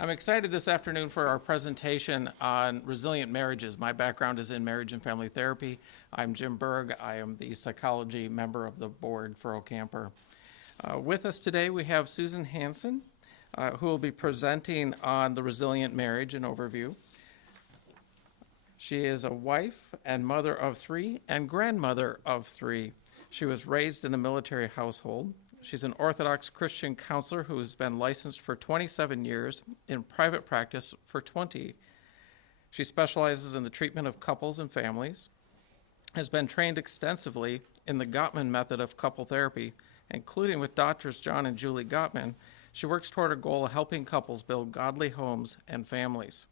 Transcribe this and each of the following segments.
I'm excited this afternoon for our presentation on resilient marriages. My background is in marriage and family therapy. I'm Jim Berg. I am the psychology member of the board for Ocamper. With us today we have Susan Hansen, who will be presenting on the resilient marriage and overview. She is a wife and mother of 3 and grandmother of 3. She was raised in a military household. She's an Orthodox Christian counselor who has been licensed for 27 years, in private practice for 20. She specializes in the treatment of couples and families, has been trained extensively in the Gottman method of couple therapy, including with doctors John and Julie Gottman. She works toward a goal of helping couples build godly homes and families.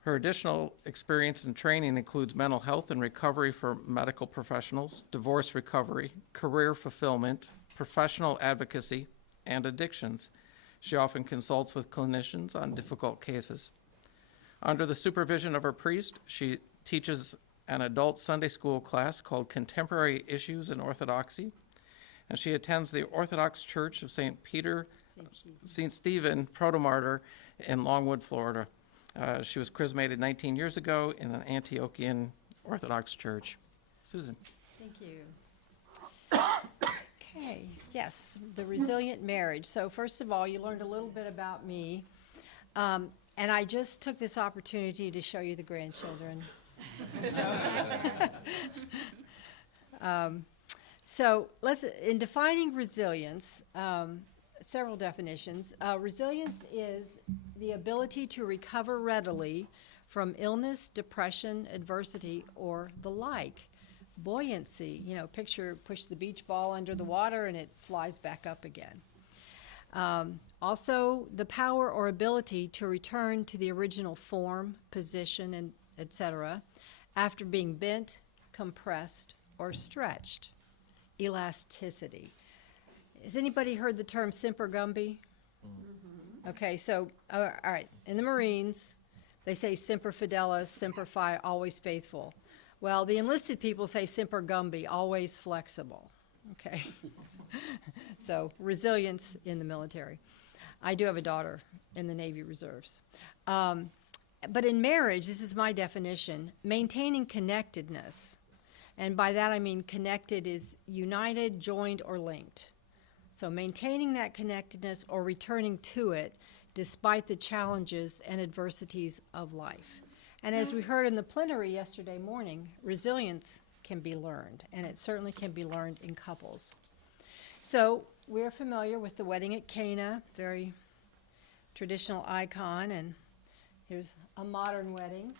Her additional experience and training includes mental health and recovery for medical professionals, divorce recovery, career fulfillment, professional advocacy, and addictions. She often consults with clinicians on difficult cases. Under the supervision of her priest, she teaches an adult Sunday school class called Contemporary Issues in Orthodoxy, and she attends the Orthodox Church of St. Stephen, Protomartyr in Longwood, Florida. She was chrismated 19 years ago in an Antiochian Orthodox church. Susan. Thank you. Okay, yes, the resilient marriage. So first of all, you learned a little bit about me, and I just took this opportunity to show you the grandchildren. So in defining resilience, several definitions. Resilience is the ability to recover readily from illness, depression, adversity, or the like. Buoyancy, push the beach ball under the water and it flies back up again. Also, the power or ability to return to the original form, position, and etc. after being bent, compressed, or stretched. Elasticity. Has anybody heard the term Semper Gumby? Mm-hmm. Okay, so, all right, in the Marines, they say Semper Fidelis, Semper Fi, always faithful. Well, the enlisted people say Semper Gumby, always flexible. Okay, so resilience in the military. I do have a daughter in the Navy Reserves. But in marriage, this is my definition, maintaining connectedness. And by that I mean connected is united, joined, or linked. So maintaining that connectedness or returning to it despite the challenges and adversities of life. And as we heard in the plenary yesterday morning, resilience can be learned, and it certainly can be learned in couples. So we're familiar with the wedding at Cana, very traditional icon, and here's a modern wedding,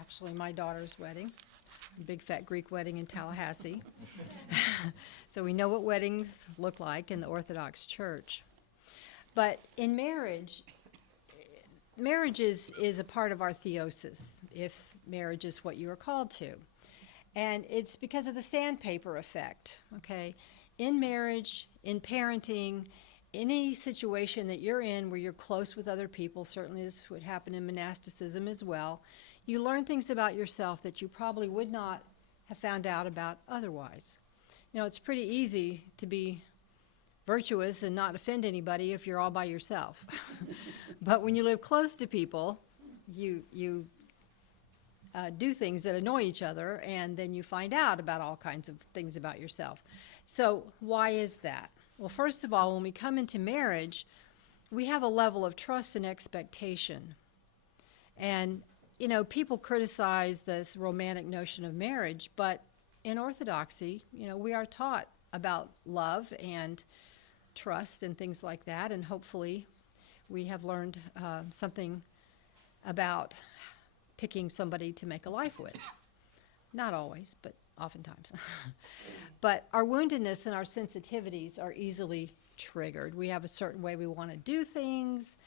actually my daughter's wedding. Big fat Greek wedding in Tallahassee. So we know what weddings look like in the Orthodox Church. But in marriage is a part of our theosis, if marriage is what you are called to. And it's because of the sandpaper effect, okay? In marriage, in parenting, any situation that you're in where you're close with other people, certainly this would happen in monasticism as well, you learn things about yourself that you probably would not have found out about otherwise. It's pretty easy to be virtuous and not offend anybody if you're all by yourself. But when you live close to people, you do things that annoy each other, and then you find out about all kinds of things about yourself. So why is that? Well, first of all, when we come into marriage, we have a level of trust and expectation. And people criticize this romantic notion of marriage, but in Orthodoxy, we are taught about love and trust and things like that, and hopefully we have learned something about picking somebody to make a life with. Not always, but oftentimes. But our woundedness and our sensitivities are easily triggered. We have a certain way we want to do things.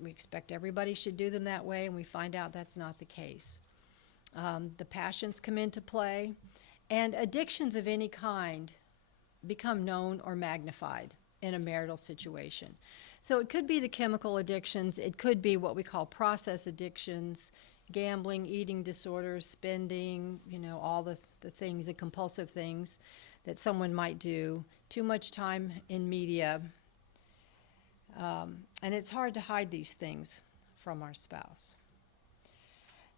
We expect everybody should do them that way, and we find out that's not the case. The passions come into play, and addictions of any kind become known or magnified in a marital situation. So it could be the chemical addictions, it could be what we call process addictions, gambling, eating disorders, spending, all the things, the compulsive things that someone might do, too much time in media, And it's hard to hide these things from our spouse.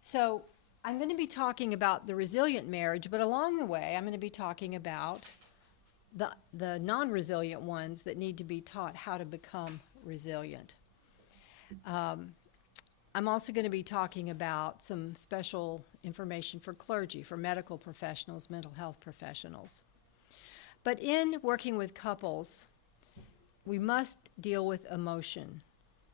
So I'm going to be talking about the resilient marriage, but along the way, I'm going to be talking about the non-resilient ones that need to be taught how to become resilient. I'm also going to be talking about some special information for clergy, for medical professionals, mental health professionals. But in working with couples, we must deal with emotion.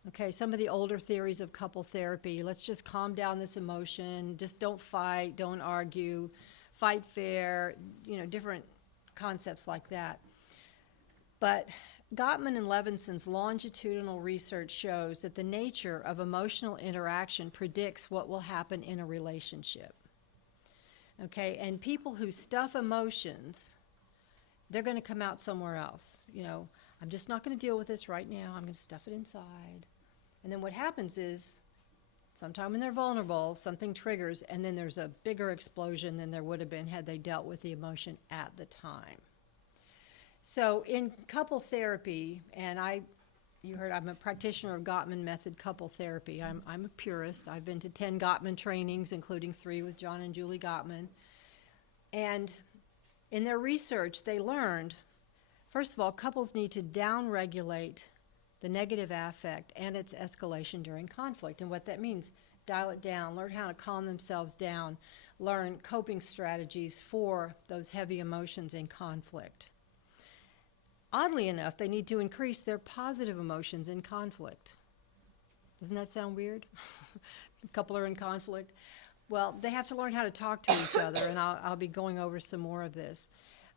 Okay, some of the older theories of couple therapy, let's just calm down this emotion, just don't fight, don't argue, fight fair, different concepts like that. But Gottman and Levinson's longitudinal research shows that the nature of emotional interaction predicts what will happen in a relationship. Okay, and people who stuff emotions, they're going to come out somewhere else. I'm just not going to deal with this right now. I'm going to stuff it inside. And then what happens is, sometime when they're vulnerable, something triggers, and then there's a bigger explosion than there would have been had they dealt with the emotion at the time. So in couple therapy, and you heard I'm a practitioner of Gottman method couple therapy. I'm a purist. I've been to 10 Gottman trainings, including 3 with John and Julie Gottman. And in their research, they learned, first of all, couples need to downregulate the negative affect and its escalation during conflict. And what that means, dial it down, learn how to calm themselves down, learn coping strategies for those heavy emotions in conflict. Oddly enough, they need to increase their positive emotions in conflict. Doesn't that sound weird? A couple are in conflict. Well, they have to learn how to talk to each other, and I'll be going over some more of this.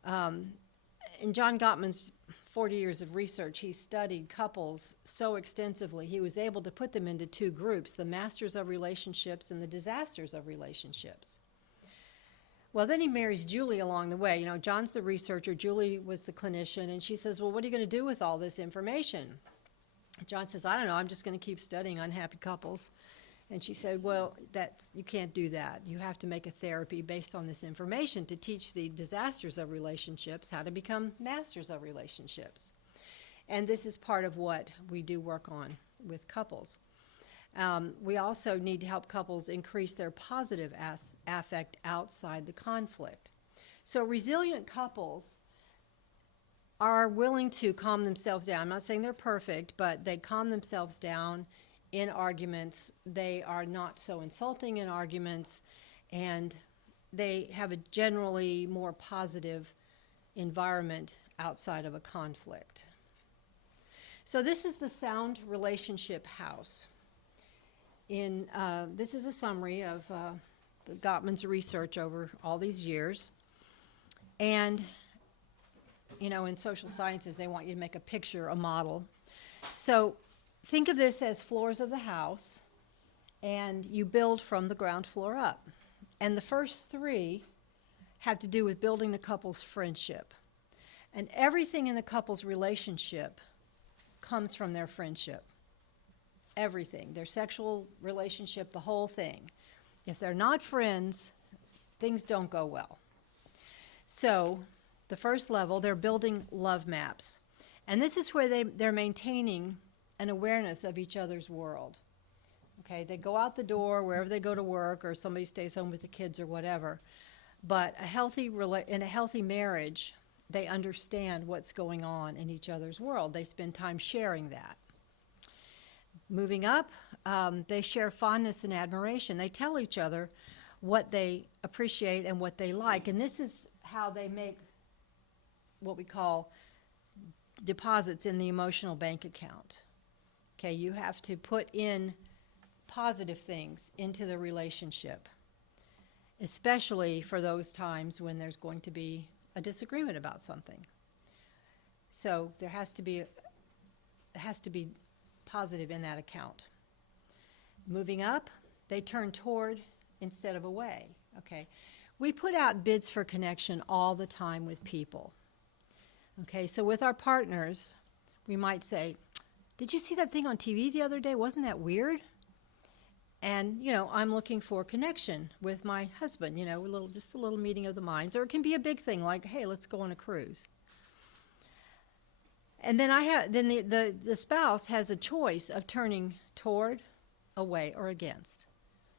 In John Gottman's 40 years of research, he studied couples so extensively, he was able to put them into 2 groups, the masters of relationships and the disasters of relationships. Well, then he marries Julie along the way. John's the researcher, Julie was the clinician, and she says, well, what are you going to do with all this information? John says, I don't know, I'm just going to keep studying unhappy couples. And she said, well, you can't do that. You have to make a therapy based on this information to teach the disasters of relationships how to become masters of relationships. And this is part of what we do work on with couples. We also need to help couples increase their positive affect outside the conflict. So resilient couples are willing to calm themselves down. I'm not saying they're perfect, but they calm themselves down in arguments. They are not so insulting in arguments, and they have a generally more positive environment outside of a conflict. So this is the Sound Relationship House. This is a summary of the Gottman's research over all these years. And, in social sciences, they want you to make a picture, a model. So think of this as floors of the house, and you build from the ground floor up. And the first 3 have to do with building the couple's friendship. And everything in the couple's relationship comes from their friendship. Everything, their sexual relationship, the whole thing. If they're not friends, things don't go well. So the first level, they're building love maps. And this is where they're maintaining an awareness of each other's world. Okay, they go out the door wherever they go to work, or somebody stays home with the kids or whatever. But in a healthy marriage, they understand what's going on in each other's world. They spend time sharing that. Moving up, they share fondness and admiration. They tell each other what they appreciate and what they like. And this is how they make what we call deposits in the emotional bank account. Okay, you have to put in positive things into the relationship, especially for those times when there's going to be a disagreement about something. So there has to be positive in that account. Moving up, they turn toward instead of away. Okay, we put out bids for connection all the time with people. Okay, so with our partners, we might say, did you see that thing on TV the other day? Wasn't that weird? And, I'm looking for connection with my husband, just a little meeting of the minds. Or it can be a big thing like, hey, let's go on a cruise. And then the spouse has a choice of turning toward, away, or against.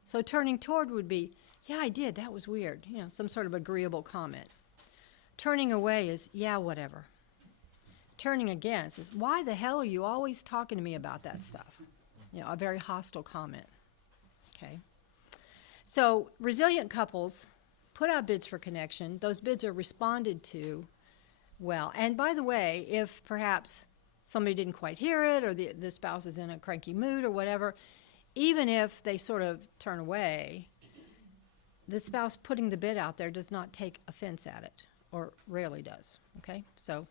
So turning toward would be, yeah, I did, that was weird, some sort of agreeable comment. Turning away is, yeah, whatever. Turning against is, why the hell are you always talking to me about that stuff? A very hostile comment. Okay. So resilient couples put out bids for connection. Those bids are responded to well. And by the way, if perhaps somebody didn't quite hear it, or the spouse is in a cranky mood or whatever, even if they sort of turn away, the spouse putting the bid out there does not take offense at it, or rarely does. Okay? So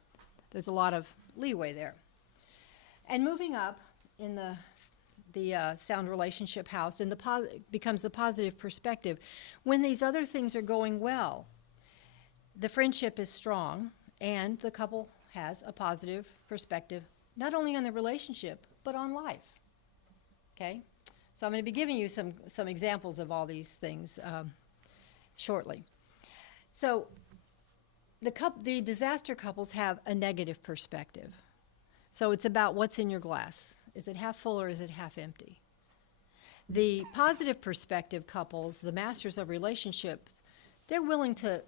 there's a lot of leeway there. And moving up in the sound relationship house, and becomes the positive perspective. When these other things are going well, the friendship is strong, and the couple has a positive perspective, not only on the relationship, but on life. Okay? So I'm going to be giving you some examples of all these things shortly. So the disaster couples have a negative perspective. So it's about what's in your glass. Is it half full or is it half empty? The positive perspective couples, the masters of relationships, they're willing to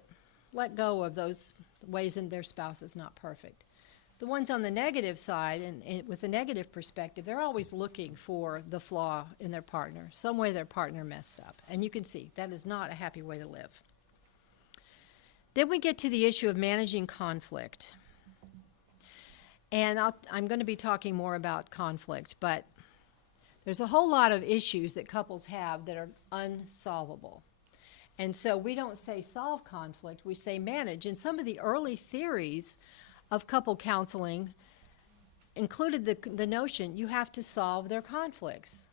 let go of those ways in their spouse is not perfect. The ones on the negative side, and with a negative perspective, they're always looking for the flaw in their partner, some way their partner messed up. And you can see that is not a happy way to live. Then we get to the issue of managing conflict. And I'm going to be talking more about conflict, but there's a whole lot of issues that couples have that are unsolvable. And so we don't say solve conflict, we say manage. And some of the early theories of couple counseling included the notion you have to solve their conflicts.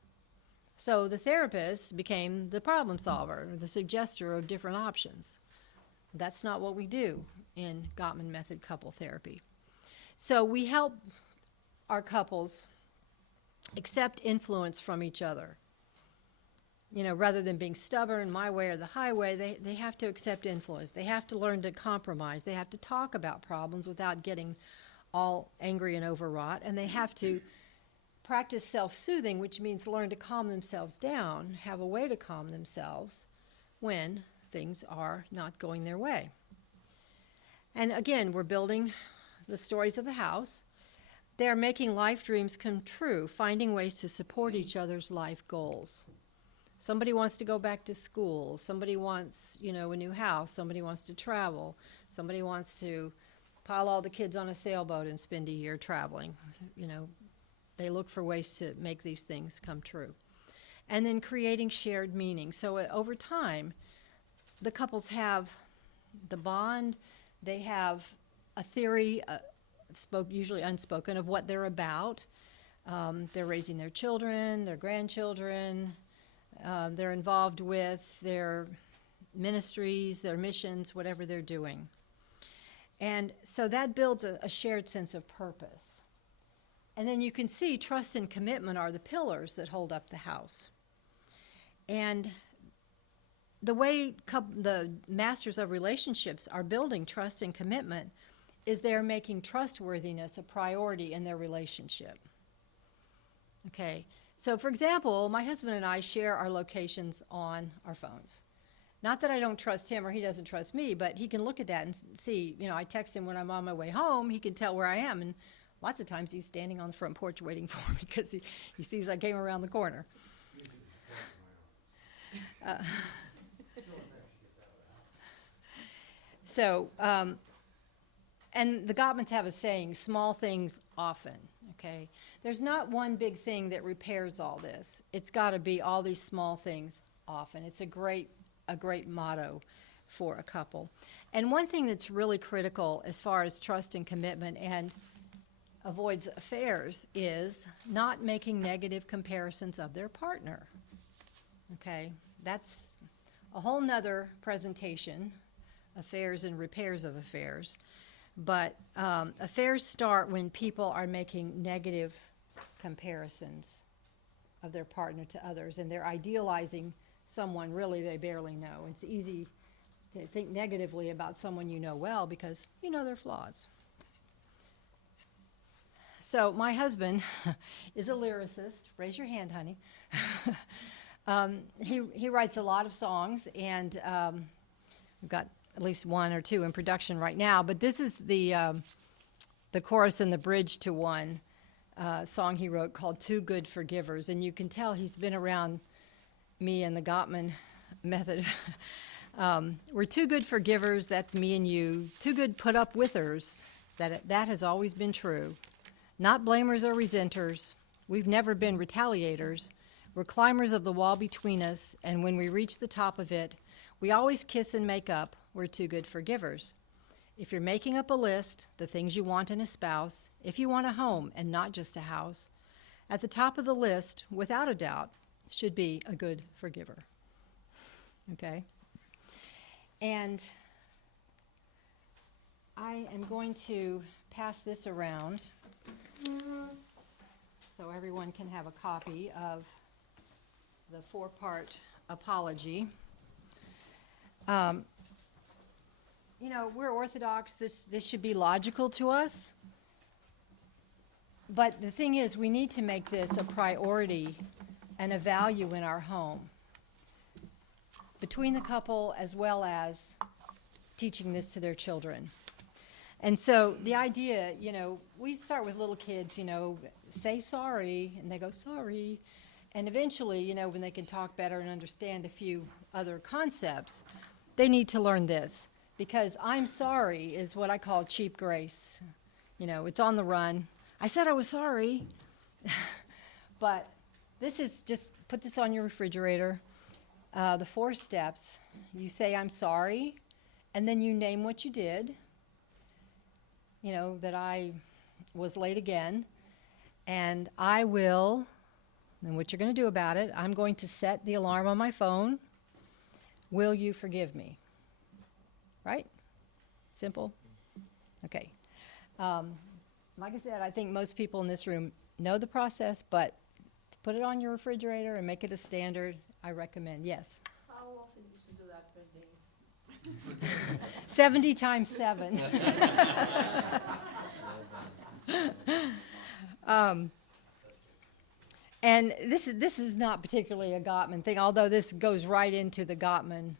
So the therapist became the problem solver, the suggester of different options. That's not what we do in Gottman method couple therapy. So we help our couples accept influence from each other. Rather than being stubborn, my way or the highway, they have to accept influence. They have to learn to compromise. They have to talk about problems without getting all angry and overwrought. And they have to practice self-soothing, which means learn to calm themselves down, have a way to calm themselves when things are not going their way. And again, we're building the stories of the house. They are making life dreams come true, finding ways to support each other's life goals. Somebody wants to go back to school. Somebody wants, a new house. Somebody wants to travel. Somebody wants to pile all the kids on a sailboat and spend a year traveling. They look for ways to make these things come true. And then creating shared meaning. So over time, the couples have the bond. They have a theory, usually unspoken, of what they're about. They're raising their children, their grandchildren. They're involved with their ministries, their missions, whatever they're doing. And so that builds a shared sense of purpose. And then you can see trust and commitment are the pillars that hold up the house. And the way the masters of relationships are building trust and commitment is they're making trustworthiness a priority in their relationship. Okay, so for example, my husband and I share our locations on our phones. Not that I don't trust him or he doesn't trust me, but he can look at that and see, I text him when I'm on my way home, he can tell where I am, and lots of times he's standing on the front porch waiting for me because he sees I came around the corner. And the Gottmans have a saying, small things often, okay? There's not one big thing that repairs all this. It's got to be all these small things often. It's a great motto for a couple. And one thing that's really critical as far as trust and commitment and avoids affairs is not making negative comparisons of their partner, okay? That's a whole nother presentation, affairs and repairs of affairs. But affairs start when people are making negative comparisons of their partner to others, and they're idealizing someone really they barely know. It's easy to think negatively about someone you know well because you know their flaws. So my husband is a lyricist. Raise your hand, honey. He writes a lot of songs, and we've got at least one or two in production right now. But this is the chorus and the bridge to one song he wrote called "Too Good for Givers," and you can tell he's been around me and the Gottman method. We're too good for givers. That's me and you. Too good put up withers. That has always been true. Not blamers or resenters. We've never been retaliators. We're climbers of the wall between us, and when we reach the top of it, we always kiss and make up. We're too good for givers. If you're making up a list, the things you want in a spouse, if you want a home and not just a house, at the top of the list, without a doubt, should be a good forgiver. Okay? And I am going to pass this around so everyone can have a copy of the 4-part apology. You know, we're Orthodox. This should be logical to us. But the thing is, we need to make this a priority and a value in our home, between the couple as well as teaching this to their children. And so the idea, you know, we start with little kids, you know, say sorry, and they go, sorry. And eventually, you know, when they can talk better and understand a few other concepts, they need to learn this. Because I'm sorry is what I call cheap grace. You know, it's on the run. I said I was sorry. But this is just, put this on your refrigerator. The 4 steps. You say I'm sorry, and then you name what you did. You know, that I was late again. And I will, and what you're going to do about it, I'm going to set the alarm on my phone. Will you forgive me? Right? Simple? Okay. Like I said, I think most people in this room know the process, but to put it on your refrigerator and make it a standard, I recommend. Yes? How often you should do that per day? 70 times 7. And this is not particularly a Gottman thing, although this goes right into the Gottman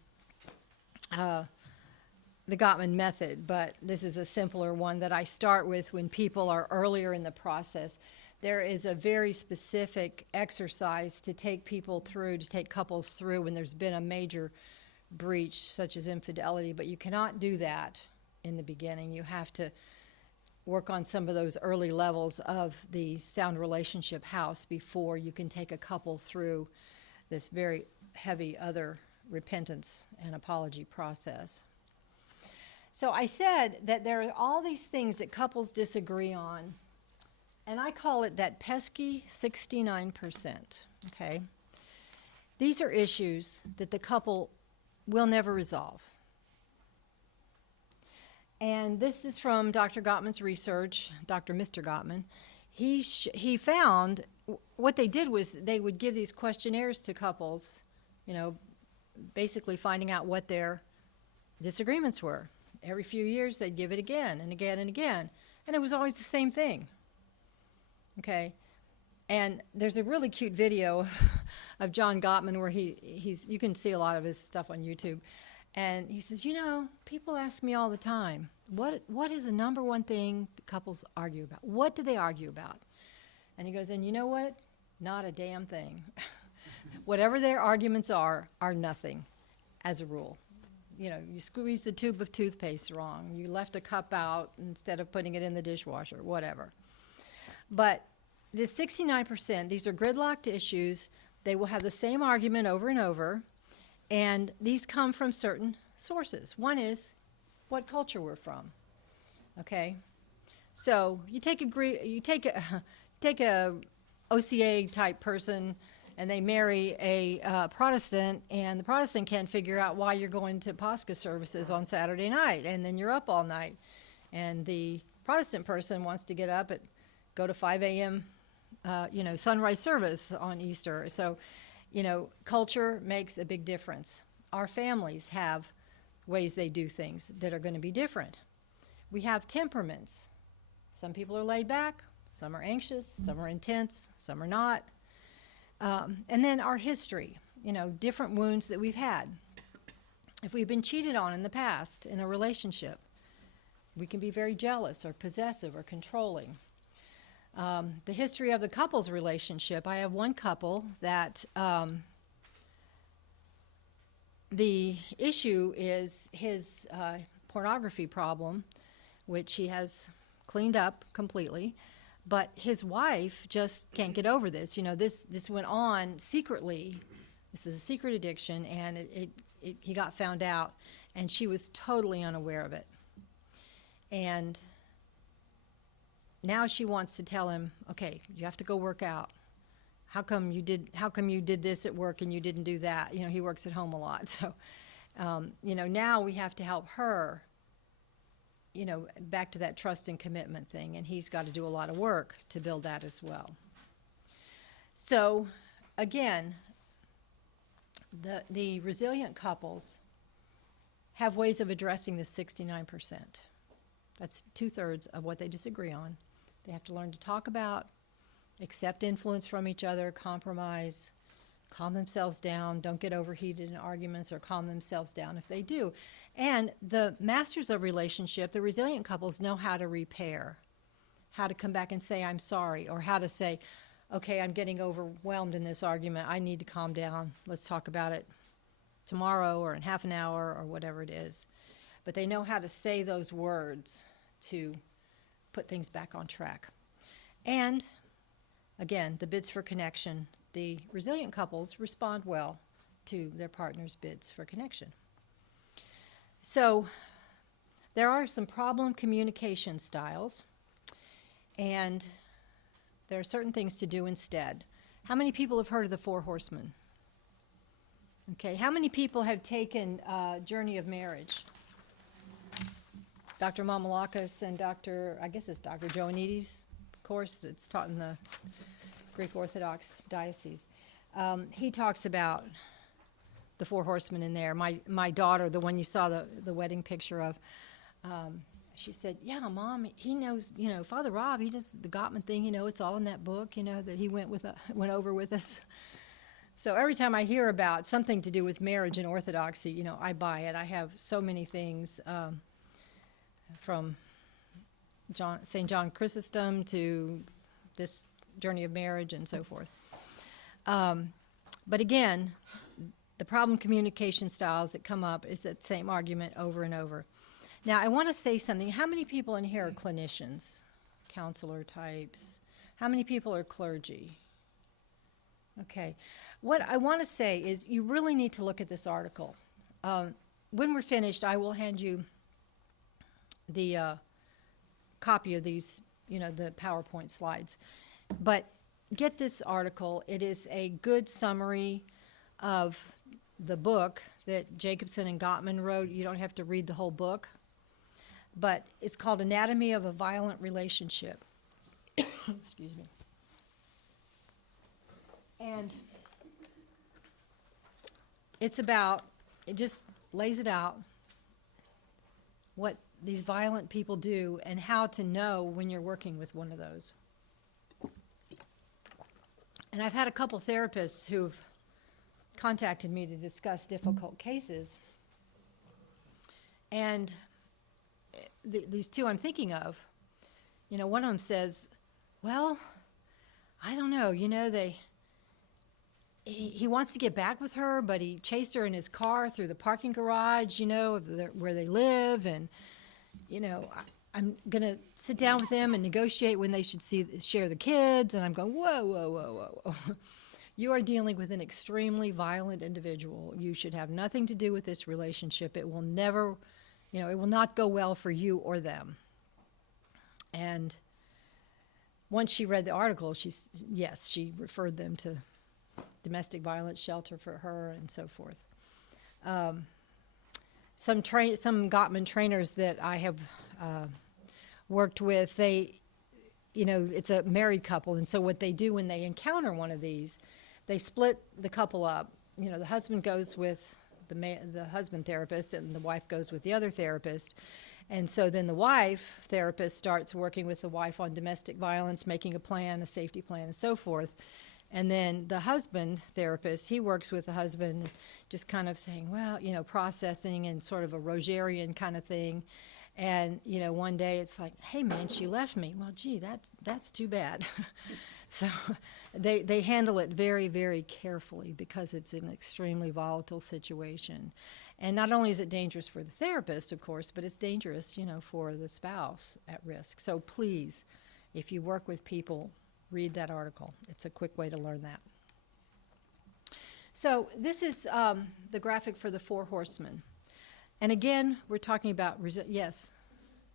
method, but this is a simpler one that I start with when people are earlier in the process. There is a very specific exercise to take people through, to take couples through when there's been a major breach, such as infidelity, but you cannot do that in the beginning. You have to work on some of those early levels of the sound relationship house before you can take a couple through this very heavy other repentance and apology process. So I said that there are all these things that couples disagree on, and I call it that pesky 69%, okay? These are issues that the couple will never resolve. And this is from Dr. Gottman's research, Mr. Gottman. He found what they did was they would give these questionnaires to couples, you know, basically finding out what their disagreements were. Every few years, they'd give it again and again and again. And it was always the same thing. Okay? And there's a really cute video of John Gottman where you can see a lot of his stuff on YouTube. And he says, you know, people ask me all the time, what is the number one thing couples argue about? What do they argue about? And he goes, and you know what? Not a damn thing. Whatever their arguments are nothing, as a rule. You know, you squeeze the tube of toothpaste wrong. You left a cup out instead of putting it in the dishwasher, whatever. But the 69%, these are gridlocked issues. They will have the same argument over and over, and these come from certain sources. One is what culture we're from. Okay, so you take a OCA type person, and they marry a Protestant, and the Protestant can't figure out why you're going to Pascha services on Saturday night, and then you're up all night. And the Protestant person wants to get up go to 5 a.m., sunrise service on Easter. So, you know, culture makes a big difference. Our families have ways they do things that are going to be different. We have temperaments. Some people are laid back, Some are anxious, some are intense, some are not. And then our history, different wounds that we've had. If we've been cheated on in the past in a relationship, we can be very jealous or possessive or controlling. The history of the couple's relationship, I have one couple that the issue is his pornography problem, which he has cleaned up completely. But his wife just can't get over this. This went on secretly. This is a secret addiction, and he got found out, and she was totally unaware of it. And now she wants to tell him, okay, you have to go work out. How come you did this at work and you didn't do that? He works at home a lot. So, now we have to help her, back to that trust and commitment thing. And he's got to do a lot of work to build that as well. So, again, the resilient couples have ways of addressing the 69%. That's 2/3 of what they disagree on. They have to learn to talk about, accept influence from each other, compromise, calm themselves down, don't get overheated in arguments, or calm themselves down if they do. And the masters of relationship, the resilient couples, know how to repair, how to come back and say, I'm sorry, or how to say, okay, I'm getting overwhelmed in this argument. I need to calm down. Let's talk about it tomorrow or in half an hour or whatever it is. But they know how to say those words to put things back on track. And again, the bids for connection. The resilient couples respond well to their partner's bids for connection. So there are some problem communication styles, and there are certain things to do instead. How many people have heard of the 4 Horsemen? Okay, how many people have taken Journey of Marriage? Dr. Mamalakis and Dr. Joannides course that's taught in the Greek Orthodox diocese. He talks about the 4 Horsemen in there. My daughter, the one you saw the wedding picture of, she said, yeah, Mom, he knows, Father Rob, he does the Gottman thing, it's all in that book, that he went over with us. So every time I hear about something to do with marriage and orthodoxy, I buy it. I have so many things from St. John Chrysostom to this Journey of Marriage and so forth. But again, the problem communication styles that come up is that same argument over and over. Now, I want to say something. How many people in here are clinicians, counselor types? How many people are clergy? Okay. What I want to say is you really need to look at this article. When we're finished, I will hand you the copy of these, the PowerPoint slides. But get this article. It is a good summary of the book that Jacobson and Gottman wrote. You don't have to read the whole book. But it's called Anatomy of a Violent Relationship. Excuse me. And it just lays it out, what these violent people do and how to know when you're working with one of those. And I've had a couple therapists who've contacted me to discuss difficult cases. And these 2 I'm thinking of, one of them says, well, I don't know, he wants to get back with her, but he chased her in his car through the parking garage, where they live, and, I'm going to sit down with them and negotiate when they should share the kids, and I'm going, whoa. You are dealing with an extremely violent individual. You should have nothing to do with this relationship. It will never, it will not go well for you or them. And once she read the article, she referred them to domestic violence shelter for her and so forth. Some Gottman trainers that I have worked with, it's a married couple, and so what they do when they encounter one of these, they split the couple up. The husband goes with the husband therapist, and the wife goes with the other therapist, And so then the wife therapist starts working with the wife on domestic violence, making a plan, a safety plan, and so forth. And then the husband therapist, he works with the husband, just kind of saying, well, processing and sort of a Rogerian kind of thing. And, one day it's like, hey, man, she left me. Well, gee, that's too bad. So they handle it very, very carefully because it's an extremely volatile situation. And not only is it dangerous for the therapist, of course, but it's dangerous, for the spouse at risk. So please, if you work with people, read that article. It's a quick way to learn that. So this is the graphic for the 4 horsemen. And again, we're talking about, yes?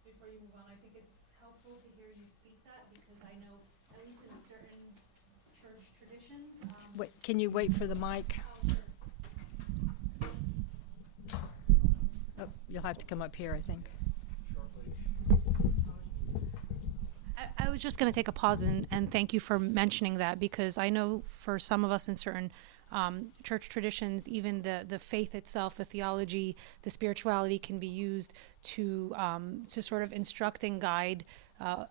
Before you move on, I think it's helpful to hear you speak that because I know, at least in certain church traditions. Wait, can you wait for the mic? Oh, you'll have to come up here, I think. I was just going to take a pause and thank you for mentioning that because I know for some of us in certain church traditions, even the faith itself, the theology, the spirituality can be used to sort of instruct and guide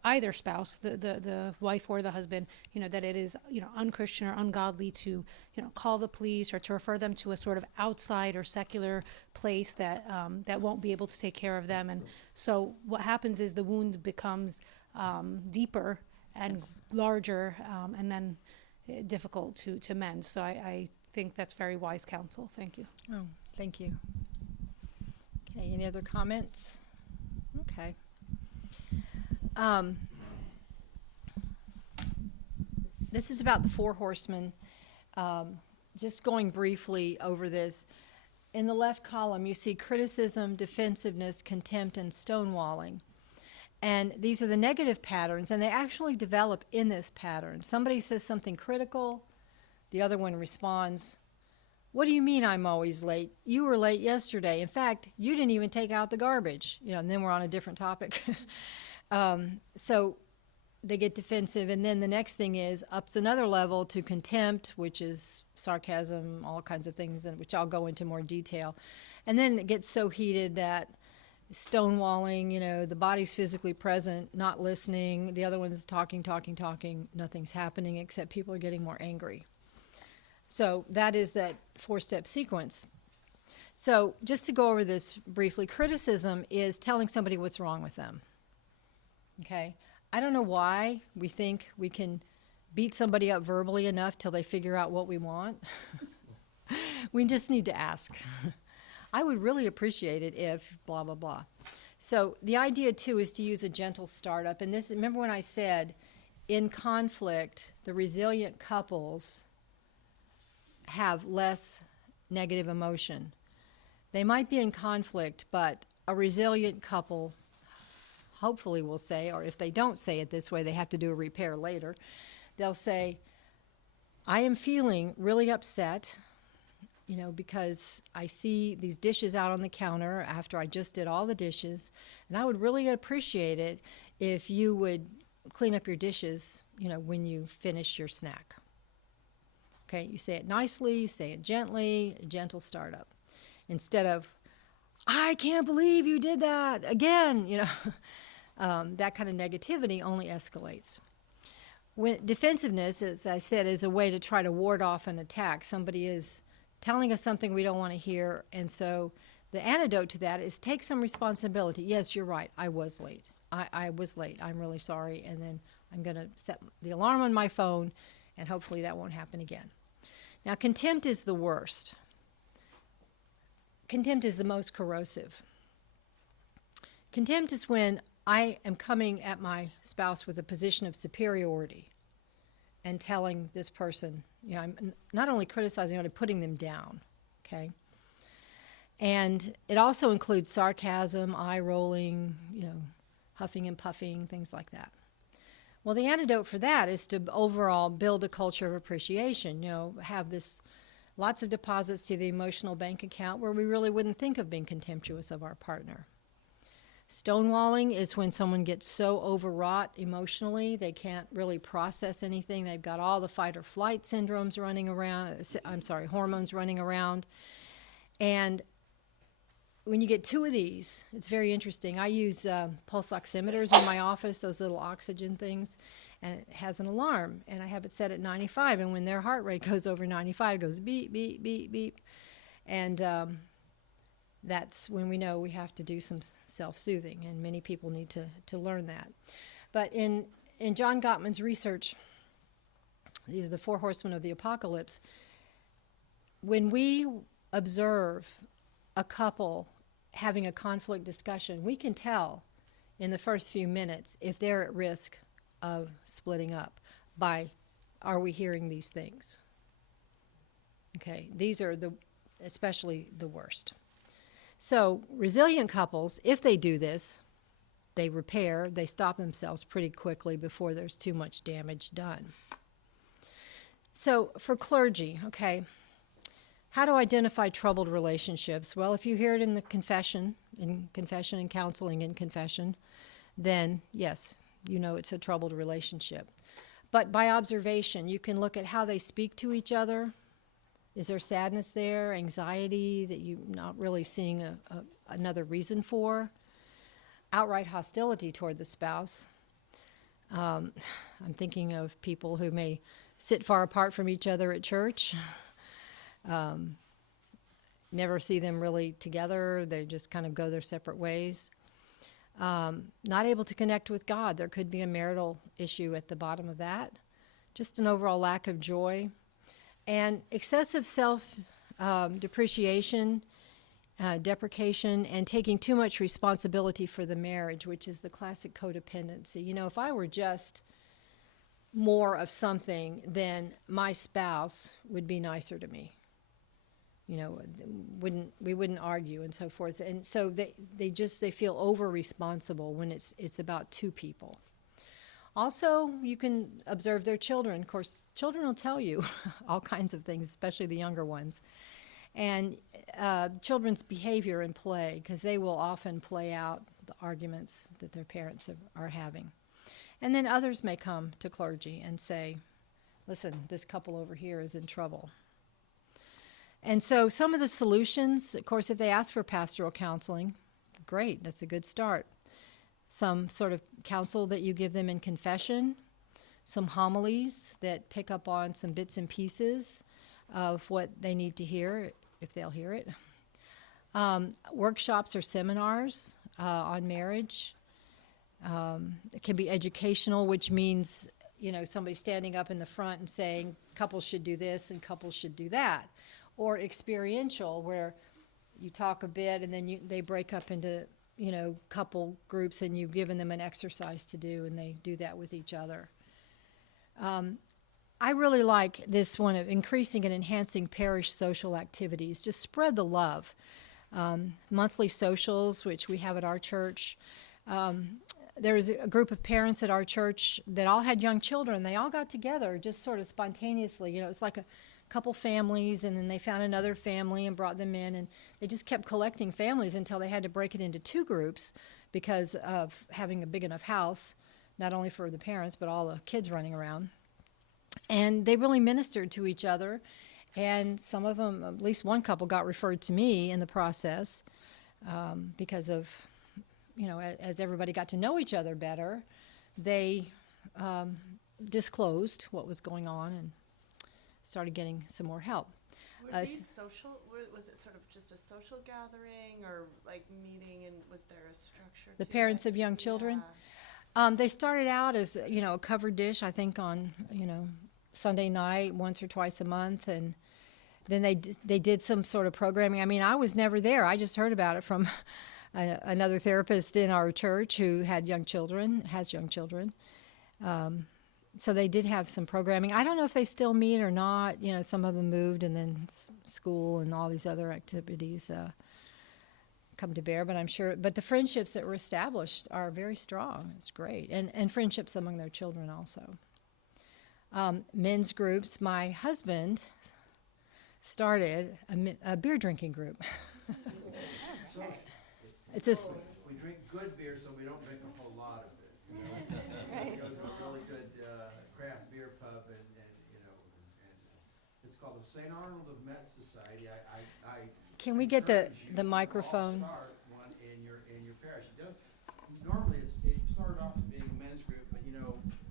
either spouse, the wife or the husband, that it is, unchristian or ungodly to, call the police or to refer them to a sort of outside or secular place that won't be able to take care of them. And so what happens is the wound becomes deeper and larger and then difficult to mend. So I think that's very wise counsel. Thank you. Oh, thank you. Okay, any other comments? Okay. This is about the 4 horsemen. Just going briefly over this. In the left column, you see criticism, defensiveness, contempt, and stonewalling. And these are the negative patterns, and they actually develop in this pattern. Somebody says something critical, the other one responds, what do you mean I'm always late? You were late yesterday. In fact, you didn't even take out the garbage. And then we're on a different topic. So they get defensive, and then the next thing is ups another level to contempt, which is sarcasm, all kinds of things, which I'll go into more detail. And then it gets so heated that stonewalling, the body's physically present, not listening. The other one's talking. Nothing's happening except people are getting more angry. So that is that 4-step sequence. So just to go over this briefly, criticism is telling somebody what's wrong with them. Okay? I don't know why we think we can beat somebody up verbally enough till they figure out what we want. We just need to ask. I would really appreciate it if blah, blah, blah. So the idea, too, is to use a gentle startup. And this, remember when I said in conflict, the resilient couples have less negative emotion. They might be in conflict, but a resilient couple hopefully will say, or if they don't say it this way, they have to do a repair later. They'll say, I am feeling really upset, because I see these dishes out on the counter after I just did all the dishes, and I would really appreciate it if you would clean up your dishes, when you finish your snack. Okay, you say it nicely, you say it gently, a gentle startup. Instead of, I can't believe you did that again, that kind of negativity only escalates. When defensiveness, as I said, is a way to try to ward off an attack. Somebody is telling us something we don't want to hear, and so the antidote to that is take some responsibility. Yes, you're right, I was late. I was late, I'm really sorry, and then I'm going to set the alarm on my phone, and hopefully that won't happen again. Now, contempt is the worst. Contempt is the most corrosive. Contempt is when I am coming at my spouse with a position of superiority and telling this person, I'm not only criticizing, but putting them down, okay? And it also includes sarcasm, eye-rolling, huffing and puffing, things like that. Well, the antidote for that is to overall build a culture of appreciation, have lots of deposits to the emotional bank account where we really wouldn't think of being contemptuous of our partner. Stonewalling is when someone gets so overwrought emotionally, they can't really process anything. They've got all the fight or flight syndromes running around, hormones running around. And when you get two of these, it's very interesting. I use pulse oximeters in my office, those little oxygen things, and it has an alarm, and I have it set at 95, and when their heart rate goes over 95, it goes beep, beep, beep, beep, and that's when we know we have to do some self-soothing, and many people need to learn that. But in John Gottman's research, these are the four horsemen of the apocalypse, when we observe a couple having a conflict discussion, we can tell in the first few minutes if they're at risk of splitting up by, are we hearing these things? Okay, these are especially the worst. So resilient couples, if they do this, they repair, they stop themselves pretty quickly before there's too much damage done. So for clergy, okay, how to identify troubled relationships? Well, if you hear it in confession and counseling in confession, then yes, you know it's a troubled relationship. But by observation, you can look at how they speak to each other. Is there sadness there, anxiety that you're not really seeing another reason for? Outright hostility toward the spouse. I'm thinking of people who may sit far apart from each other at church. Never see them really together. They just kind of go their separate ways. Not able to connect with God. There could be a marital issue at the bottom of that. Just an overall lack of joy. And excessive self-depreciation, deprecation, and taking too much responsibility for the marriage, which is the classic codependency. You know, if I were just more of something, then my spouse would be nicer to me. You know, we wouldn't argue and so forth. And so they feel over-responsible when it's about two people. Also, you can observe their children. Of course, children will tell you all kinds of things, especially the younger ones. And children's behavior and play, because they will often play out the arguments that their parents are having. And then others may come to clergy and say, listen, this couple over here is in trouble. And so some of the solutions, of course, if they ask for pastoral counseling, great, that's a good start. Some sort of counsel that you give them in confession, some homilies that pick up on some bits and pieces of what they need to hear, if they'll hear it. Workshops or seminars on marriage. It can be educational, which means, you know, somebody standing up in the front and saying couples should do this and couples should do that. Or experiential, where you talk a bit and then they break up into, you know, couple groups and you've given them an exercise to do and they do that with each other. I really like this one of increasing and enhancing parish social activities. Just spread the love. Monthly socials, which we have at our church. There's a group of parents at our church that all had young children. They all got together just sort of spontaneously. You know, it's like a couple families, and then they found another family and brought them in, and they just kept collecting families until they had to break it into two groups because of having a big enough house, not only for the parents but all the kids running around. And they really ministered to each other, and some of them, at least one couple, got referred to me in the process because of, you know, as everybody got to know each other better, they disclosed what was going on and started getting some more help. Were these social? Was it sort of just a social gathering, or like meeting? And was there a structure? The to parents it? of young children. Yeah. They started out as, you know, a covered dish, I think, on, you know, Sunday night, once or twice a month, and then they did some sort of programming. I mean, I was never there. I just heard about it from another therapist in our church who has young children. So they did have some programming. I don't know if they still meet or not. You know, some of them moved, and then school and all these other activities come to bear. But I'm sure. But the friendships that were established are very strong. It's great, and friendships among their children also. Men's groups. My husband started a beer drinking group. So, It's just. we drink good beer, so we don't drink a whole lot of it. You know? Right. We go to a really good craft beer pub, and you know, and it's called the St. Arnold of Metz Society. I Can we get encourage you the to all microphone? start one in your parish. Normally, it started off as being a men's group, but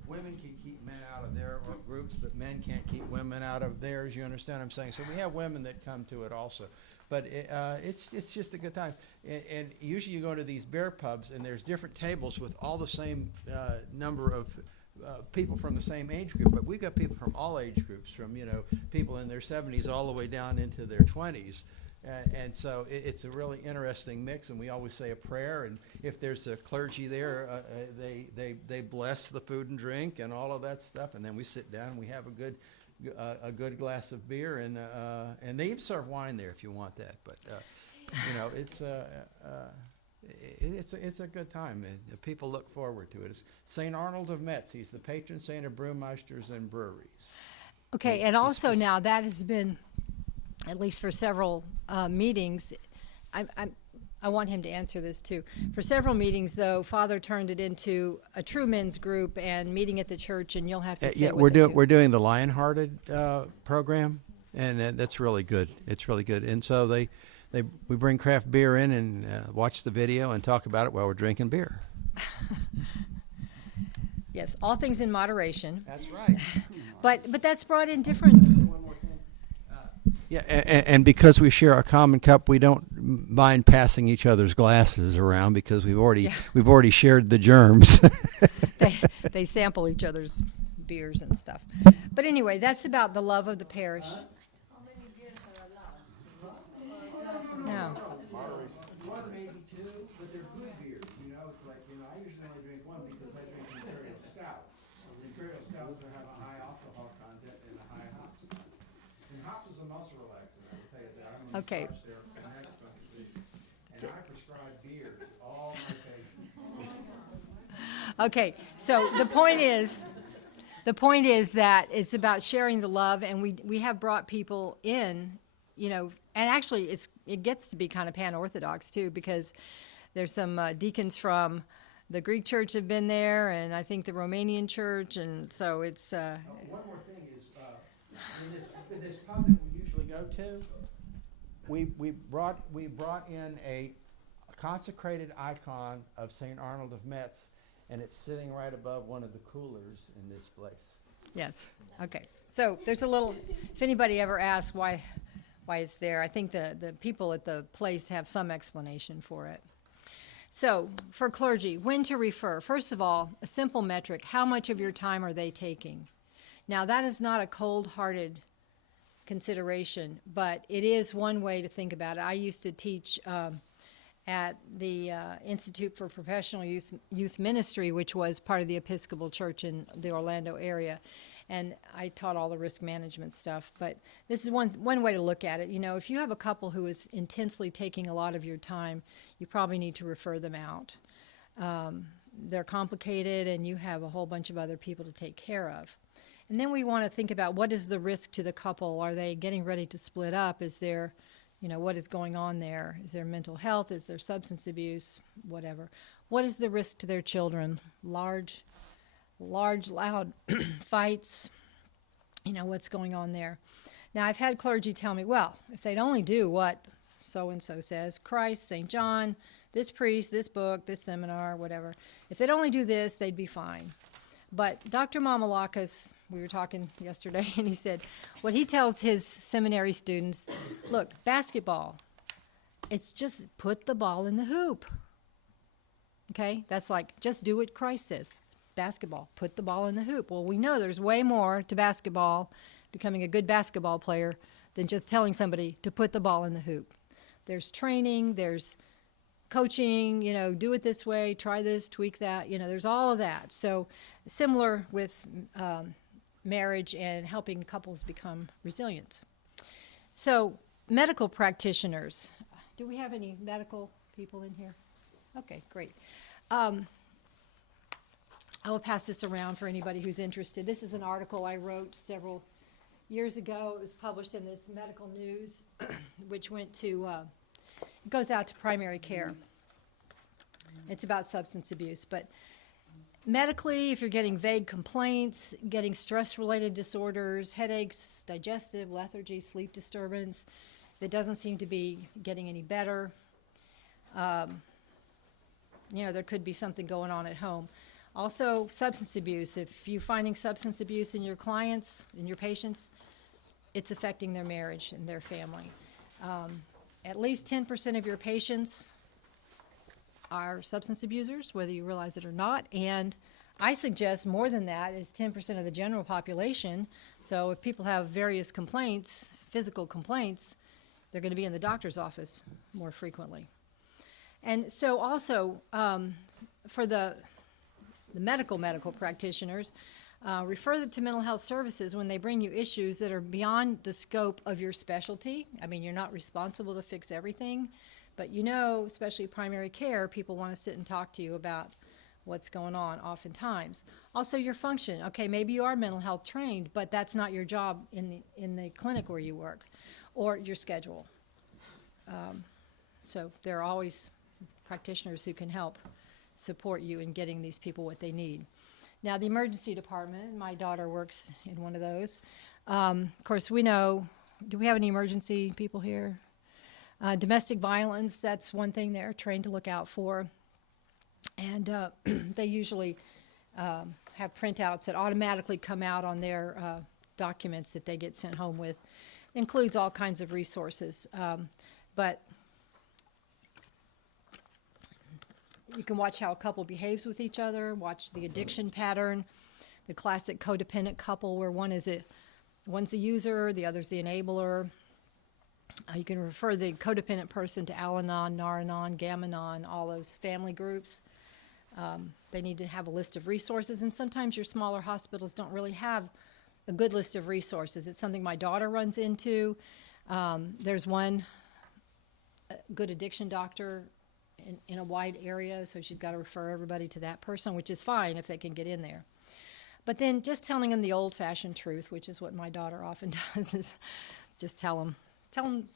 women can keep men out of their groups, but men can't keep women out of theirs. You understand what I'm saying? So we have women that come to it also. But it's just a good time. And usually you go to these beer pubs, and there's different tables with all the same number of people from the same age group. But we've got people from all age groups, from people in their 70s all the way down into their 20s. And so it's a really interesting mix, and we always say a prayer. And if there's a clergy there, they bless the food and drink and all of that stuff. And then we sit down and we have a good glass of beer, and they even serve wine there if you want that. But it's a good time, and people look forward to it. It's St. Arnold of Metz. He's the patron saint of brewmeisters and breweries. Okay, and also now that has been, at least for several meetings, I want him to answer this too. For several meetings, though, Father turned it into a true men's group and meeting at the church, and you'll have to sit with them too. We're doing the Lion-Hearted program, and that's really good. It's really good. And so we bring craft beer in and watch the video and talk about it while we're drinking beer. Yes, all things in moderation. That's right. But that's brought in different. One more thing. Yeah, and because we share a common cup, we don't mind passing each other's glasses around because we've already shared the germs. they sample each other's beers and stuff. But anyway, that's about the love of the parish. No. One, maybe two, but they're good beers. It's like, I usually only drink one because I drink Imperial Stouts. The Imperial Stouts have a high alcohol content and a high hops content. And hops is a muscle relaxant, I will tell you that. I'm a Okay. massage therapist, and that's funny too. And I prescribe beer to all my patients. Okay, so the point is that it's about sharing the love, and we have brought people in, and actually it gets to be kind of pan-Orthodox too, because there's some deacons from the Greek church have been there, and I think the Romanian church, and so it's. One more thing is, in this pub that we usually go to, we brought in a consecrated icon of St. Arnold of Metz, and it's sitting right above one of the coolers in this place. Yes. Okay. So there's a little. If anybody ever asks why it's there, I think the people at the place have some explanation for it. So for clergy, when to refer? First of all, a simple metric: how much of your time are they taking? Now that is not a cold-hearted consideration, but it is one way to think about it. I used to teach at the Institute for Professional Youth Ministry, which was part of the Episcopal Church in the Orlando area. And I taught all the risk management stuff. But this is one way to look at it. If you have a couple who is intensely taking a lot of your time, you probably need to refer them out. They're complicated, and you have a whole bunch of other people to take care of. And then we want to think about, what is the risk to the couple? Are they getting ready to split up? Is there, what is going on there? Is there mental health? Is there substance abuse? Whatever. What is the risk to their children? Large, loud fights, what's going on there. Now, I've had clergy tell me, well, if they'd only do what so-and-so says, Christ, St. John, this priest, this book, this seminar, whatever, if they'd only do this, they'd be fine. But Dr. Mamalakis, we were talking yesterday, and he said, what he tells his seminary students, look, basketball, it's just put the ball in the hoop. Okay? That's like, just do what Christ says. Basketball, put the ball in the hoop. Well, we know there's way more to basketball, becoming a good basketball player, than just telling somebody to put the ball in the hoop. There's training, there's coaching, do it this way, try this, tweak that, there's all of that. So similar with marriage and helping couples become resilient. So medical practitioners, do we have any medical people in here? Okay, great. I will pass this around for anybody who's interested. This is an article I wrote several years ago. It was published in this medical news, which went to, it goes out to primary care. It's about substance abuse. But Medically, if you're getting vague complaints, getting stress-related disorders, headaches, digestive, lethargy, sleep disturbance, that doesn't seem to be getting any better, there could be something going on at home. Also, substance abuse. If you're finding substance abuse in your clients, in your patients, it's affecting their marriage and their family. At least 10% of your patients are substance abusers, whether you realize it or not, and I suggest more than that is 10% of the general population. So if people have various complaints, physical complaints, they're going to be in the doctor's office more frequently. And so also for the medical practitioners, refer them to mental health services when they bring you issues that are beyond the scope of your specialty. I mean, you're not responsible to fix everything, but especially primary care, people want to sit and talk to you about what's going on oftentimes. Also, your function. Okay, maybe you are mental health trained, but that's not your job in the clinic where you work, or your schedule. So there are always practitioners who can help support you in getting these people what they need. Now, the emergency department, my daughter works in one of those. Of course, we know, do we have any emergency people here? Domestic violence, that's one thing they're trained to look out for. And they usually have printouts that automatically come out on their documents that they get sent home with. Includes all kinds of resources. But you can watch how a couple behaves with each other, watch the addiction pattern, the classic codependent couple where one's the user, the other's the enabler. You can refer the codependent person to Al-Anon, Nar-Anon, Gamma-Anon, all those family groups. They need to have a list of resources, and sometimes your smaller hospitals don't really have a good list of resources. It's something my daughter runs into. There's one good addiction doctor in a wide area, so she's got to refer everybody to that person, which is fine if they can get in there. But then just telling them the old-fashioned truth, which is what my daughter often does, is just tell them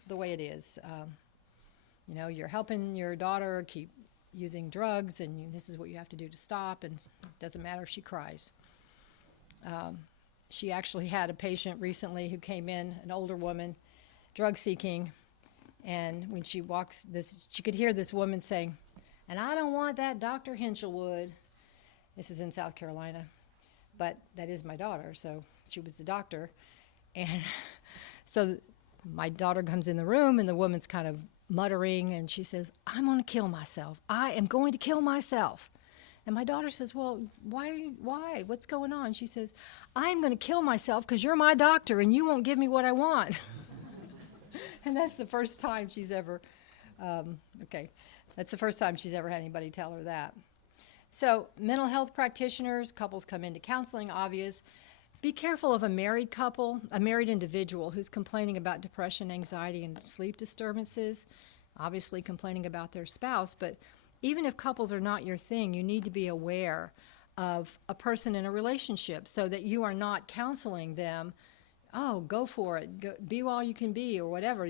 the way it is. You're helping your daughter keep using drugs, and this is what you have to do to stop, and it doesn't matter if she cries. She actually had a patient recently who came in, an older woman, drug-seeking, and when she walks, she could hear this woman saying, "And I don't want that Dr. Hinchelwood." This is in South Carolina, but that is my daughter, so she was the doctor. And so my daughter comes in the room, and the woman's kind of muttering, and she says, "I'm going to kill myself. I am going to kill myself." And my daughter says, "Well, why? What's going on?" She says, "I'm going to kill myself because you're my doctor, and you won't give me what I want." And that's the first time she's ever, that's the first time she's ever had anybody tell her that. So mental health practitioners, couples come into counseling, obvious. Be careful of a married couple, a married individual who's complaining about depression, anxiety, and sleep disturbances, obviously complaining about their spouse. But even if couples are not your thing, you need to be aware of a person in a relationship so that you are not counseling them, "Oh, go for it, be all you can be," or whatever,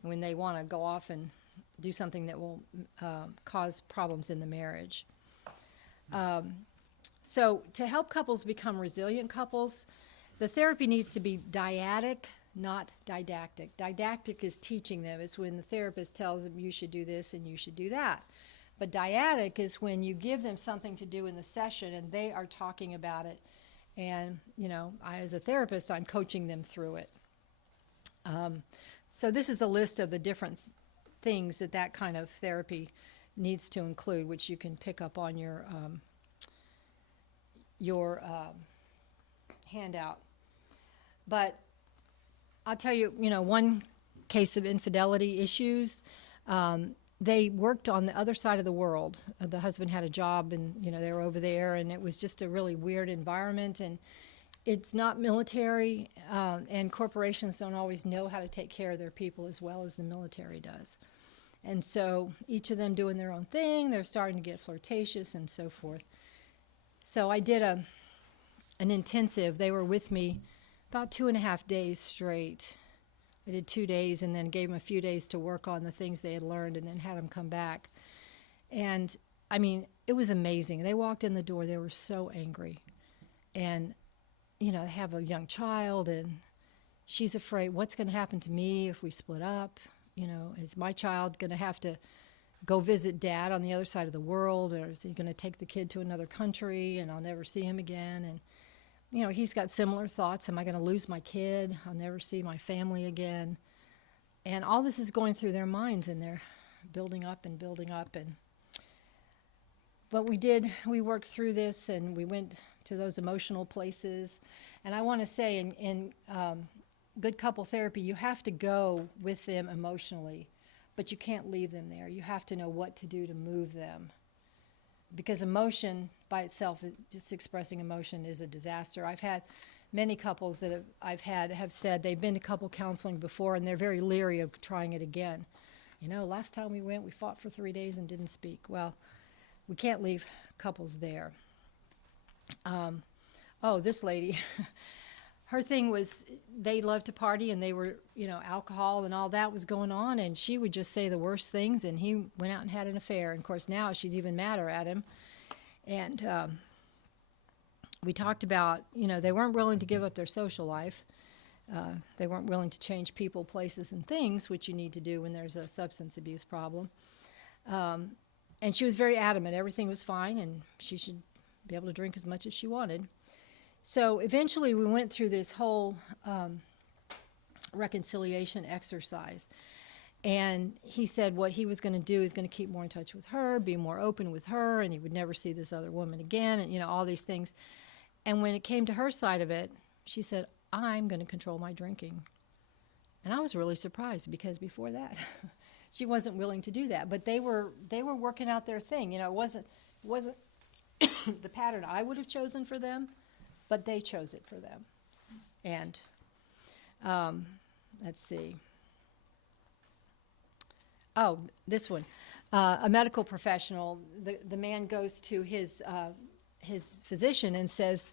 when they want to go off and do something that will cause problems in the marriage. So to help couples become resilient couples, the therapy needs to be dyadic, not didactic. Didactic is teaching them. It's when the therapist tells them you should do this and you should do that. But dyadic is when you give them something to do in the session and they are talking about it. And, as a therapist, I'm coaching them through it. So this is a list of the different things that kind of therapy needs to include, which you can pick up on your handout. But I'll tell you, one case of infidelity issues, they worked on the other side of the world. The husband had a job, and they were over there, and it was just a really weird environment. And it's not military, and corporations don't always know how to take care of their people as well as the military does. And so each of them doing their own thing, they're starting to get flirtatious and so forth. So I did an intensive. They were with me about 2.5 days straight. I did 2 days and then gave them a few days to work on the things they had learned and then had them come back. And I mean, it was amazing. They walked in the door, they were so angry. And, they have a young child, and she's afraid, what's going to happen to me if we split up? Is my child going to have to go visit dad on the other side of the world, or is he going to take the kid to another country and I'll never see him again? And, he's got similar thoughts. Am I going to lose my kid? I'll never see my family again. And all this is going through their minds, and they're building up. But we worked through this, and we went to those emotional places. And I want to say in good couple therapy, you have to go with them emotionally, but you can't leave them there. You have to know what to do to move them. Because emotion by itself, just expressing emotion, is a disaster. I've had many couples that have said they've been to couple counseling before, and they're very leery of trying it again. Last time we went, we fought for 3 days and didn't speak. Well, we can't leave couples there. This lady, her thing was they loved to party, and they were, alcohol and all that was going on, and she would just say the worst things, and he went out and had an affair. And of course now she's even madder at him. And we talked about, they weren't willing to give up their social life. They weren't willing to change people, places, and things, which you need to do when there's a substance abuse problem. And she was very adamant. Everything was fine, and she should be able to drink as much as she wanted. So eventually we went through this whole reconciliation exercise. And he said what he was going to do is going to keep more in touch with her, be more open with her, and he would never see this other woman again, and, all these things. And when it came to her side of it, she said, I'm going to control my drinking. And I was really surprised, because before that, she wasn't willing to do that. But they were working out their thing. It wasn't the pattern I would have chosen for them, but they chose it for them. And let's see. Oh, this one. A medical professional, the man goes to his physician and says,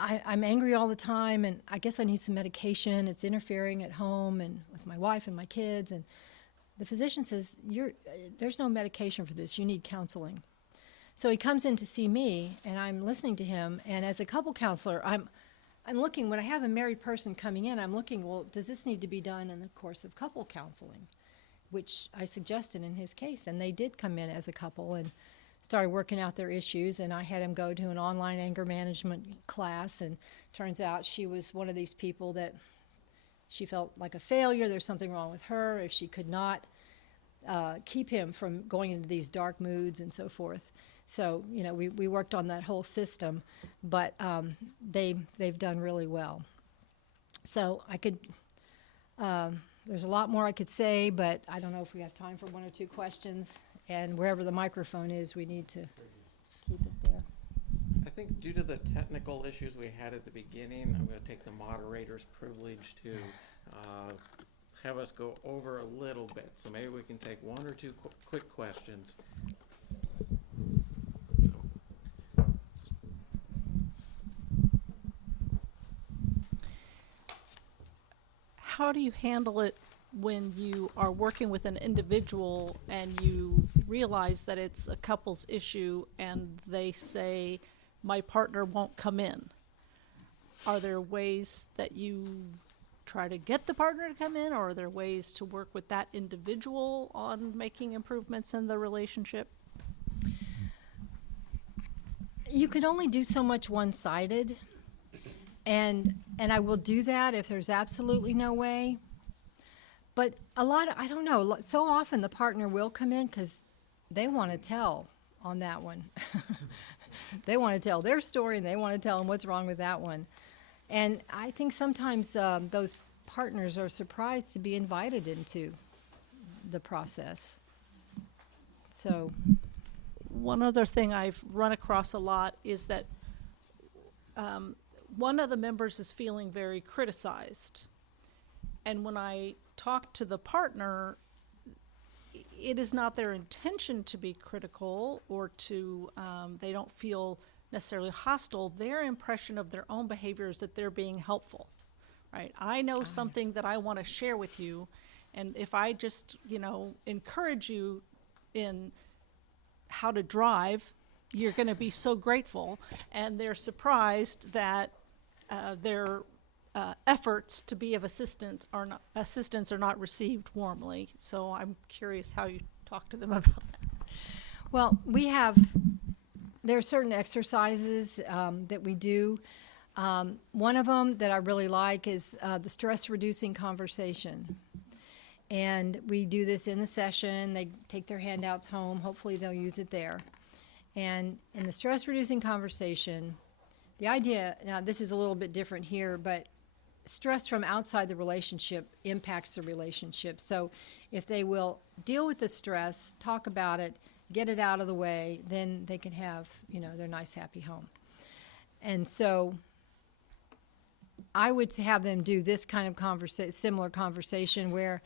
I'm angry all the time, and I guess I need some medication. It's interfering at home and with my wife and my kids. And the physician says, there's no medication for this. You need counseling. So he comes in to see me, and I'm listening to him. And as a couple counselor, I'm looking, when I have a married person coming in, I'm looking, well, does this need to be done in the course of couple counseling, which I suggested in his case. And they did come in as a couple and started working out their issues, and I had him go to an online anger management class, and turns out she was one of these people that she felt like a failure. There's something wrong with her if she could not keep him from going into these dark moods and so forth. So, we worked on that whole system, but they've done really well. So I could, there's a lot more I could say, but I don't know if we have time for one or two questions. And wherever the microphone is, we need to keep it there. I think due to the technical issues we had at the beginning, I'm going to take the moderator's privilege to have us go over a little bit. So maybe we can take one or two quick questions. How do you handle it when you are working with an individual and you realize that it's a couple's issue and they say, my partner won't come in? Are there ways that you try to get the partner to come in, or are there ways to work with that individual on making improvements in the relationship? You can only do so much one-sided, and I will do that if there's absolutely no way. But I don't know, so often the partner will come in because they want to tell on that one. They want to tell their story, and they want to tell them what's wrong with that one. And I think sometimes those partners are surprised to be invited into the process. So, one other thing I've run across a lot is that one of the members is feeling very criticized. And when I talk to the partner, it is not their intention to be critical or to, they don't feel necessarily hostile. Their impression of their own behavior is that they're being helpful, right? I know something that I want to share with you, and if I just, encourage you in how to drive, you're going to be so grateful, and they're surprised that their efforts to be of assistance are not received warmly. So I'm curious how you talk to them about that. Well, there are certain exercises that we do. One of them that I really like is the stress-reducing conversation. And we do this in the session. They take their handouts home. Hopefully they'll use it there. And in the stress-reducing conversation, the idea, now this is a little bit different here, but stress from outside the relationship impacts the relationship. So if they will deal with the stress, talk about it, get it out of the way, then they can have, their nice, happy home. And so I would have them do this kind of similar conversation where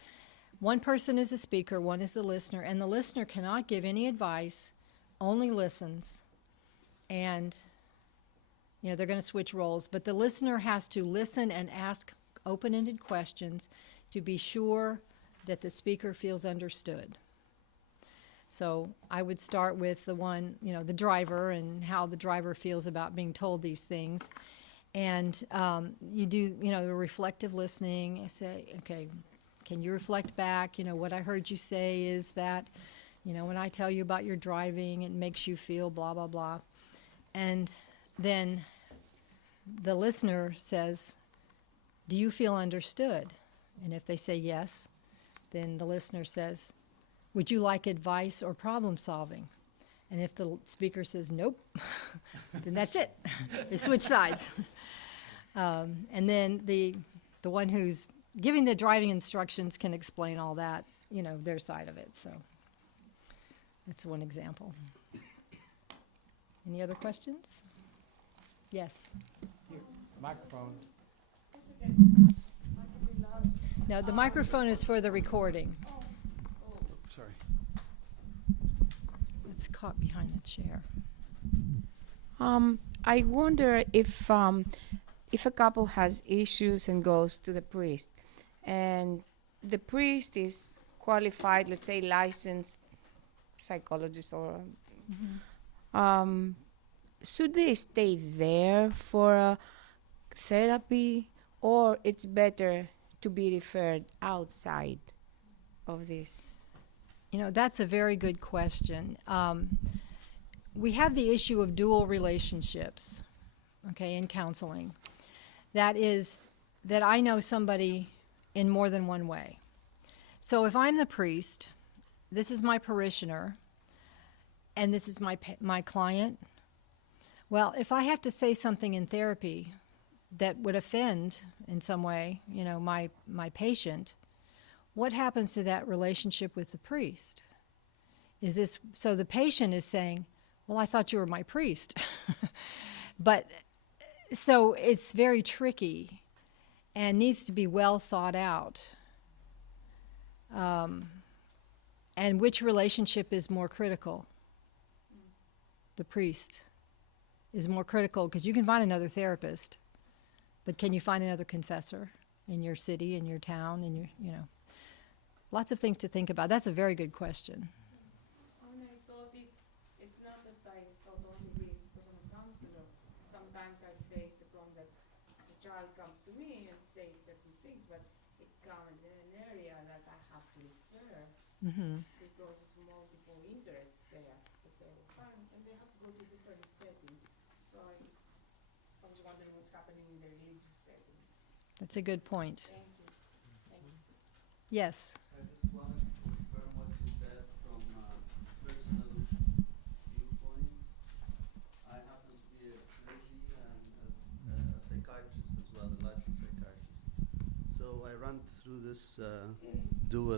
one person is a speaker, one is the listener, and the listener cannot give any advice, only listens, and they're going to switch roles, but the listener has to listen and ask open-ended questions to be sure that the speaker feels understood. So I would start with the one, the driver, and how the driver feels about being told these things. And you do, the reflective listening. I say, okay, can you reflect back? What I heard you say is that, when I tell you about your driving, it makes you feel blah, blah, blah. And then the listener says, do you feel understood? And if they say yes, then the listener says, would you like advice or problem solving? And if the speaker says nope, then that's it. They switch sides. And then the one who's giving the driving instructions can explain all that, their side of it. So that's one example. Any other questions? Yes. Microphone. No, the microphone is for the recording. Sorry. It's caught behind the chair. I wonder if a couple has issues and goes to the priest, and the priest is qualified, let's say licensed psychologist, or should they stay there for therapy, or it's better to be referred outside of this? That's a very good question. We have the issue of dual relationships, in counseling. That is, that I know somebody in more than one way. So if I'm the priest, this is my parishioner, and this is my client. Well, if I have to say something in therapy that would offend in some way, my patient, what happens to that relationship with the priest? So the patient is saying, well, I thought you were my priest. But so it's very tricky and needs to be well thought out. And which relationship is more critical? The priest is more critical, because you can find another therapist, but can you find another confessor in your city, in your town, in your, lots of things to think about. That's a very good question. And I thought it's not that I thought only this, because I'm a counselor. Sometimes I face the problem that the child comes to me and says certain things, but it comes in an area that I have to refer, because it's multiple interests there. Let's say, fine, and they have to go to different settings. So I was wondering what's happening in the religious setting. That's a good point. Thank you. Thank you. Yes. I just wanted to confirm what you said from personal viewpoint. I happen to be a clergy and a psychiatrist as well, a licensed psychiatrist. So I run through this dual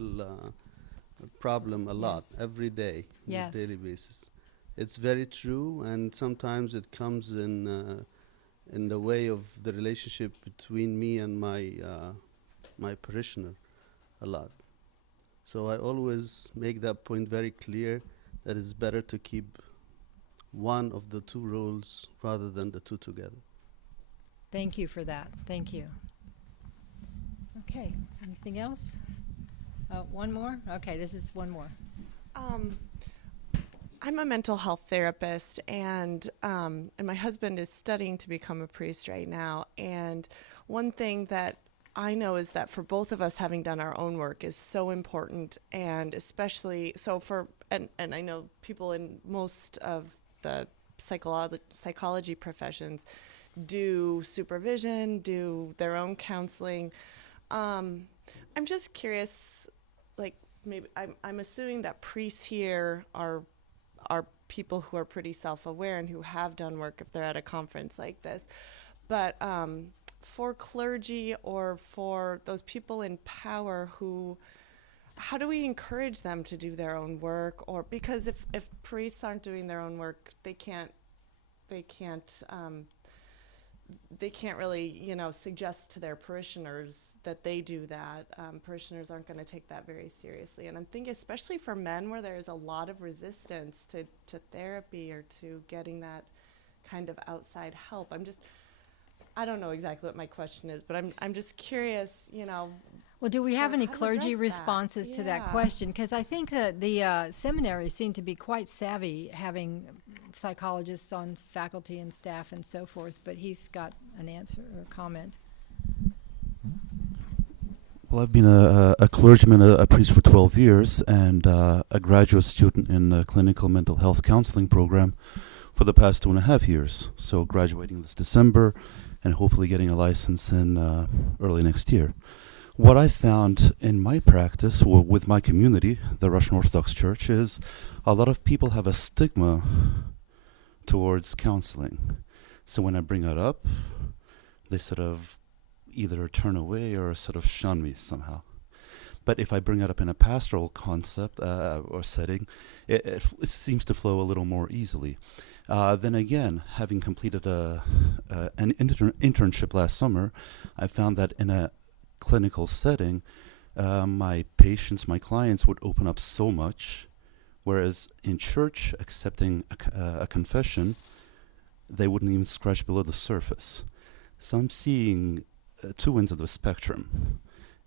problem a lot, Yes. every day, on Yes. a daily basis. It's very true, and sometimes it comes in the way of the relationship between me and my parishioner a lot. So I always make that point very clear, that it's better to keep one of the two roles rather than the two together. Thank you for that. Thank you. Okay. Anything else? One more? Okay, this is one more. I'm a mental health therapist, and my husband is studying to become a priest right now. And one thing that I know is that for both of us, having done our own work is so important, and especially so for and I know people in most of the psychology professions do supervision, do their own counseling. I'm just curious, like maybe I'm assuming that priests here are people who are pretty self-aware and who have done work if they're at a conference like this. But for clergy or for those people in power how do we encourage them to do their own work? Or because if priests aren't doing their own work, they can't really, suggest to their parishioners that they do that. Parishioners aren't going to take that very seriously. And I'm thinking, especially for men, where there's a lot of resistance to therapy or to getting that kind of outside help. I don't know exactly what my question is, but I'm just curious, Well, do we have So any how to clergy address that? responses to that Yeah. question? Because I think that the seminaries seem to be quite savvy, having psychologists on faculty and staff and so forth, but he's got an answer or comment. Well, I've been a clergyman, a priest for 12 years, and a graduate student in the clinical mental health counseling program for the past 2.5 years. So graduating this December and hopefully getting a license in early next year. What I found in my practice with my community, the Russian Orthodox Church, is a lot of people have a stigma towards counseling. So when I bring it up, they sort of either turn away or sort of shun me somehow. But if I bring it up in a pastoral concept or setting, it seems to flow a little more easily. Then again, having completed an internship last summer, I found that in a clinical setting, my patients, my clients would open up so much, whereas in church, accepting a confession, they wouldn't even scratch below the surface. So I'm seeing two ends of the spectrum,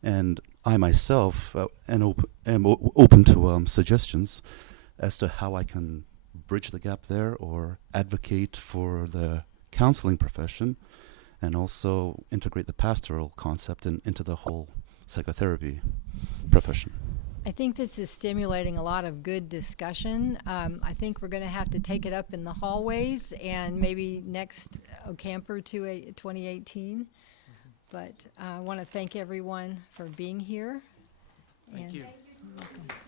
and I myself am open to suggestions as to how I can bridge the gap there or advocate for the counseling profession and also integrate the pastoral concept into the whole psychotherapy profession. I think this is stimulating a lot of good discussion. I think we're going to have to take it up in the hallways and maybe next Ocamper 2018. But I want to thank everyone for being here. Thank And you. you're welcome.